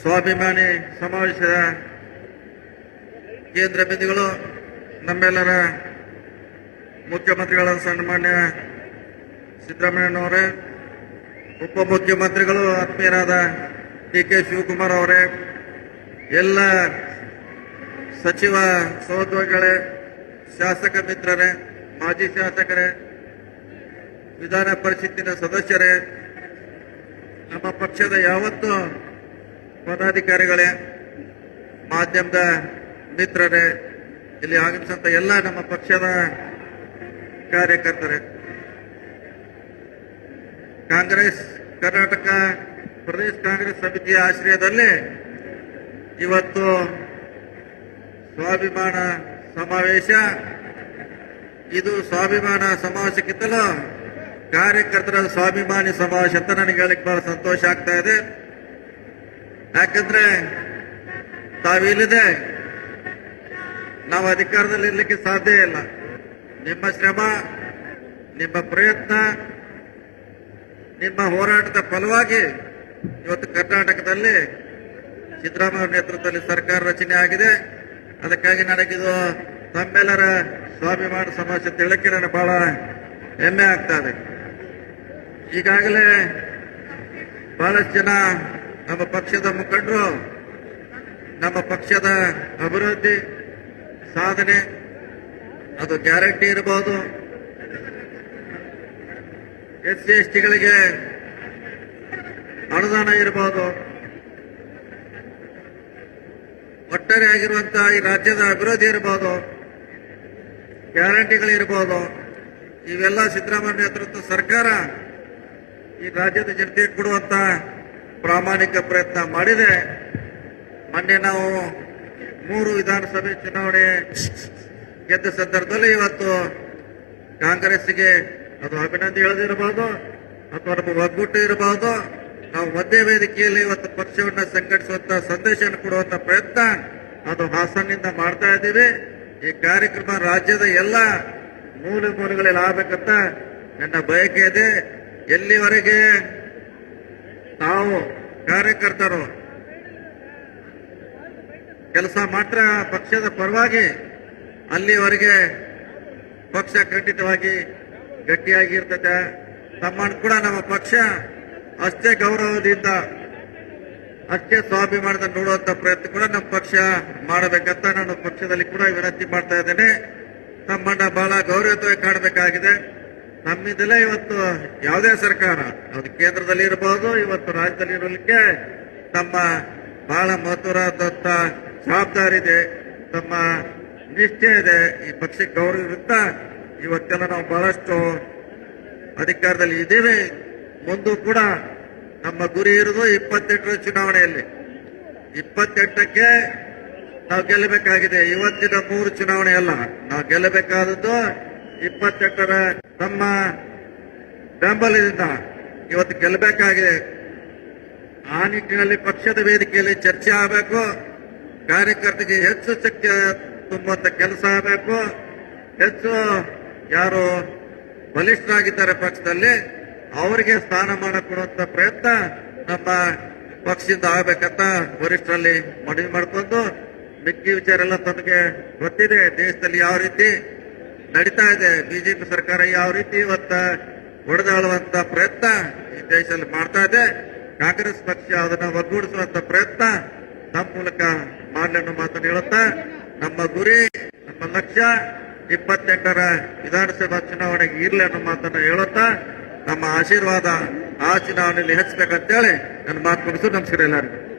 ಸ್ವಾಭಿಮಾನಿ ಸಮಾವೇಶದ ಕೇಂದ್ರ ಬಿಂದುಗಳು ನಮ್ಮೆಲ್ಲರ ಮುಖ್ಯಮಂತ್ರಿಗಳ ಸನ್ಮಾನ್ಯ ಸಿದ್ದರಾಮಯ್ಯನವರೇ ಉಪಮುಖ್ಯಮಂತ್ರಿಗಳು ಆತ್ಮೀಯರಾದ ಡಿ ಕೆ ಶಿವಕುಮಾರ್ ಅವರೇ, ಎಲ್ಲ ಸಚಿವ ಸಹೋದ್ಯೋಗಿಗಳೇ, ಶಾಸಕ ಮಿತ್ರರೇ, ಮಾಜಿ ಶಾಸಕರೇ, ವಿಧಾನ ಪರಿಷತ್ತಿನ ಸದಸ್ಯರೇ, ನಮ್ಮ ಪಕ್ಷದ ಯಾವತ್ತು ಪದಾಧಿಕಾರಿಗಳೇ, ಮಾಧ್ಯಮದ ಮಿತ್ರರೇ, ಇಲ್ಲಿ ಆಗಮಿಸಂತ ಎಲ್ಲ ನಮ್ಮ ಪಕ್ಷದ ಕಾರ್ಯಕರ್ತರೇ, ಕಾಂಗ್ರೆಸ್, ಕರ್ನಾಟಕ ಪ್ರದೇಶ ಕಾಂಗ್ರೆಸ್ ಸಮಿತಿಯ ಆಶ್ರಯದಲ್ಲಿ ಇವತ್ತು ಸ್ವಾಭಿಮಾನ ಸಮಾವೇಶ. ಇದು ಸ್ವಾಭಿಮಾನ ಸಮಾವೇಶಕ್ಕಿಂತಲೂ ಕಾರ್ಯಕರ್ತರ ಸ್ವಾಭಿಮಾನಿ ಸಮಾವೇಶ ಅಂತ ನನಗೆ ಹೇಳಕ್ಕೆ ಬಹಳ ಸಂತೋಷ ಆಗ್ತಾ ಇದೆ. ಯಾಕಂದ್ರೆ ತಾವಿಲ್ಲದೆ ನಾವು ಅಧಿಕಾರದಲ್ಲಿ ಇರ್ಲಿಕ್ಕೆ ಸಾಧ್ಯ ಇಲ್ಲ. ನಿಮ್ಮ ಶ್ರಮ, ನಿಮ್ಮ ಪ್ರಯತ್ನ, ನಿಮ್ಮ ಹೋರಾಟದ ಫಲವಾಗಿ ಇವತ್ತು ಕರ್ನಾಟಕದಲ್ಲಿ ಸಿದ್ದರಾಮಯ್ಯ ನೇತೃತ್ವದಲ್ಲಿ ಸರ್ಕಾರ ರಚನೆ ಆಗಿದೆ. ಅದಕ್ಕಾಗಿ ನನಗಿದು ತಮ್ಮೆಲ್ಲರ ಸ್ವಾಭಿಮಾನ ಸಮಾಜ ತಿಳಕ್ಕೆ ನನಗೆ ಬಹಳ ಹೆಮ್ಮೆ ಆಗ್ತಾ ಇದೆ. ಈಗಾಗಲೇ ಬಹಳಷ್ಟು ಜನ ನಮ್ಮ ಪಕ್ಷದ ಮುಖಂಡರು, ನಮ್ಮ ಪಕ್ಷದ ಅಭಿವೃದ್ಧಿ ಸಾಧನೆ, ಅದು ಗ್ಯಾರಂಟಿ ಇರಬಹುದು. ಎಸ್ ಸಿ ಎಸ್ ಟಿಗಳಿಗೆ ಅನುದಾನ ಇರಬಹುದು. ಒಟ್ಟಾರೆ ಆಗಿರುವಂತಹ ಈ ರಾಜ್ಯದ ಅಭಿವೃದ್ಧಿ ಇರಬಹುದು. ಗ್ಯಾರಂಟಿಗಳಿರ್ಬೋದು ಇವೆಲ್ಲ ಸಿದ್ದರಾಮಯ್ಯ ನೇತೃತ್ವ ಸರ್ಕಾರ ಈ ರಾಜ್ಯದ ಜನತೆಗೆ ಕೊಡುವಂತ ಪ್ರಾಮಾಣಿಕ ಪ್ರಯತ್ನ ಮಾಡಿದೆ. ಮೊನ್ನೆ ನಾವು ಮೂರು ವಿಧಾನಸಭೆ ಚುನಾವಣೆ ಗೆದ್ದ ಸಂದರ್ಭದಲ್ಲಿ ಇವತ್ತು ಕಾಂಗ್ರೆಸ್ಗೆ ಅದು ಅಭಿನಂದನೆ ಹೇಳದಿರಬಹುದು, ಅಥವಾ ನಮ್ಮ ಒಗ್ಗೂಟ ಇರಬಹುದು. ನಾವು ಒಂದೇ ವೇದಿಕೆಯಲ್ಲಿ ಇವತ್ತು ಪಕ್ಷವನ್ನು ಸಂಘಟಿಸುವಂತ ಸಂದೇಶವನ್ನು ಕೊಡುವಂತ ಪ್ರಯತ್ನ ಅದು ಹಾಸನ್ನಿಂದ ಮಾಡ್ತಾ ಇದ್ದೀವಿ. ಈ ಕಾರ್ಯಕ್ರಮ ರಾಜ್ಯದ ಎಲ್ಲ ಮೂಲೆ ಮೂಲೆಗಳಲ್ಲಿ ಆಗ್ಬೇಕಂತ ನನ್ನ ಬಯಕೆ ಇದೆ. ಎಲ್ಲಿವರೆಗೆ ನಾವು ಕಾರ್ಯಕರ್ತರು. ಕೆಲಸ ಮಾತ್ರ ಪಕ್ಷದ ಪರವಾಗಿ ಅಲ್ಲಿವರೆಗೆ ಪಕ್ಷ ಖಂಡಿತವಾಗಿ ಗಟ್ಟಿಯಾಗಿರ್ತದೆ. ತಮ್ಮನ್ನು ಕೂಡ ನಮ್ಮ ಪಕ್ಷ ಅಷ್ಟೇ ಗೌರವದಿಂದ, ಅಷ್ಟೇ ಸ್ವಾಭಿಮಾನದ ನೋಡುವಂತ ಪ್ರಯತ್ನ ಕೂಡ ನಮ್ಮ ಪಕ್ಷ ಮಾಡಬೇಕಂತ ನಾನು ಪಕ್ಷದಲ್ಲಿ ಕೂಡ ವಿನಂತಿ ಮಾಡ್ತಾ ಇದ್ದೇನೆ. ತಮ್ಮನ್ನ ಬಹಳ ಗೌರವಯುತವಾಗಿ ಕಾಣಬೇಕಾಗಿದೆ. ನಮ್ಮಿಂದಲೇ ಇವತ್ತು ಯಾವುದೇ ಸರ್ಕಾರ ಅದು ಕೇಂದ್ರದಲ್ಲಿ ಇರಬಹುದು ಇವತ್ತು ರಾಜ್ಯದಲ್ಲಿ ಇರಲಿಕ್ಕೆ ತಮ್ಮ ಬಹಳ ಮಹತ್ವವಾದಂತ ಜವಾಬ್ದಾರಿ ಇದೆ, ತಮ್ಮ ನಿಷ್ಠೆ ಇದೆ, ಈ ಪಕ್ಷಕ್ಕೆ ಗೌರವ ಇರುತ್ತಾ? ಇವತ್ತೆಲ್ಲ ನಾವು ಬಹಳಷ್ಟು ಅಧಿಕಾರದಲ್ಲಿ ಇದ್ದೀವಿ. ಮುಂದೂ ಕೂಡ ನಮ್ಮ ಗುರಿ ಇರೋದು ಇಪ್ಪತ್ತೆಂಟರ ಚುನಾವಣೆಯಲ್ಲಿ. ಇಪ್ಪತ್ತೆಂಟಕ್ಕೆ ನಾವು ಗೆಲ್ಲಬೇಕಾಗಿದೆ. ಇವತ್ತಿನ ಮೂರು ಚುನಾವಣೆ ಅಲ್ಲ, ನಾವು ಗೆಲ್ಲಬೇಕಾದದ್ದು ಇಪ್ಪತ್ತೆಂಟರ ನಮ್ಮ ಬೆಂಬಲದಿಂದ ಇವತ್ತು ಗೆಲ್ಲಬೇಕಾಗಿದೆ ಆ ನಿಟ್ಟಿನಲ್ಲಿ ಪಕ್ಷದ ವೇದಿಕೆಯಲ್ಲಿ ಚರ್ಚೆ ಆಗಬೇಕು. ಕಾರ್ಯಕರ್ತರಿಗೆ ಹೆಚ್ಚು ಶಕ್ತಿ ತುಂಬುವಂತ ಕೆಲಸ ಆಗಬೇಕು. ಹೆಚ್ಚು ಯಾರು ಬಲಿಷ್ಠರಾಗಿದ್ದಾರೆ ಪಕ್ಷದಲ್ಲಿ, ಅವರಿಗೆ ಸ್ಥಾನಮಾನ ಕೊಡುವಂತ ಪ್ರಯತ್ನ ನಮ್ಮ ಪಕ್ಷದಿಂದ ಆಗಬೇಕಂತ ವರಿಷ್ಠರಲ್ಲಿ ಮನವಿ ಮಾಡಿಕೊಂಡು ಮಿಕ್ಕಿ ವಿಚಾರ ಎಲ್ಲ ತಮಗೆ ಗೊತ್ತಿದೆ. ದೇಶದಲ್ಲಿ ಯಾವ ರೀತಿ ನಡೀತಾ ಇದೆ. ಬಿಜೆಪಿ ಸರ್ಕಾರ ಯಾವ ರೀತಿ ಇವತ್ತ ಹೊಡೆದಾಳುವಂತ ಪ್ರಯತ್ನ ಈ ದೇಶದಲ್ಲಿ ಮಾಡ್ತಾ ಇದೆ. ಕಾಂಗ್ರೆಸ್ ಪಕ್ಷ ಅದನ್ನ ಒಗ್ಗೂಡಿಸುವಂತ ಪ್ರಯತ್ನ ನಮ್ಮ ಮೂಲಕ ಮಾಡಲಿ ಅನ್ನೋ ಮಾತನ್ನು ಹೇಳುತ್ತಾ, ನಮ್ಮ ಗುರಿ, ನಮ್ಮ ಲಕ್ಷ್ಯ ಇಪ್ಪತ್ತೆಂಟರ ವಿಧಾನಸಭಾ ಚುನಾವಣೆಗೆ ಇರಲಿ ಅನ್ನೋ ಮಾತನ್ನು ಹೇಳುತ್ತಾ, ನಮ್ಮ ಆಶೀರ್ವಾದ ಆ ಚುನಾವಣೆಯಲ್ಲಿ ಹೆಚ್ಚಬೇಕಂತೇಳಿ ನನ್ನ ಮಾತು ಮುಗಿಸು ನಮಸ್ಕಾರ ಎಲ್ಲರಿಗೂ.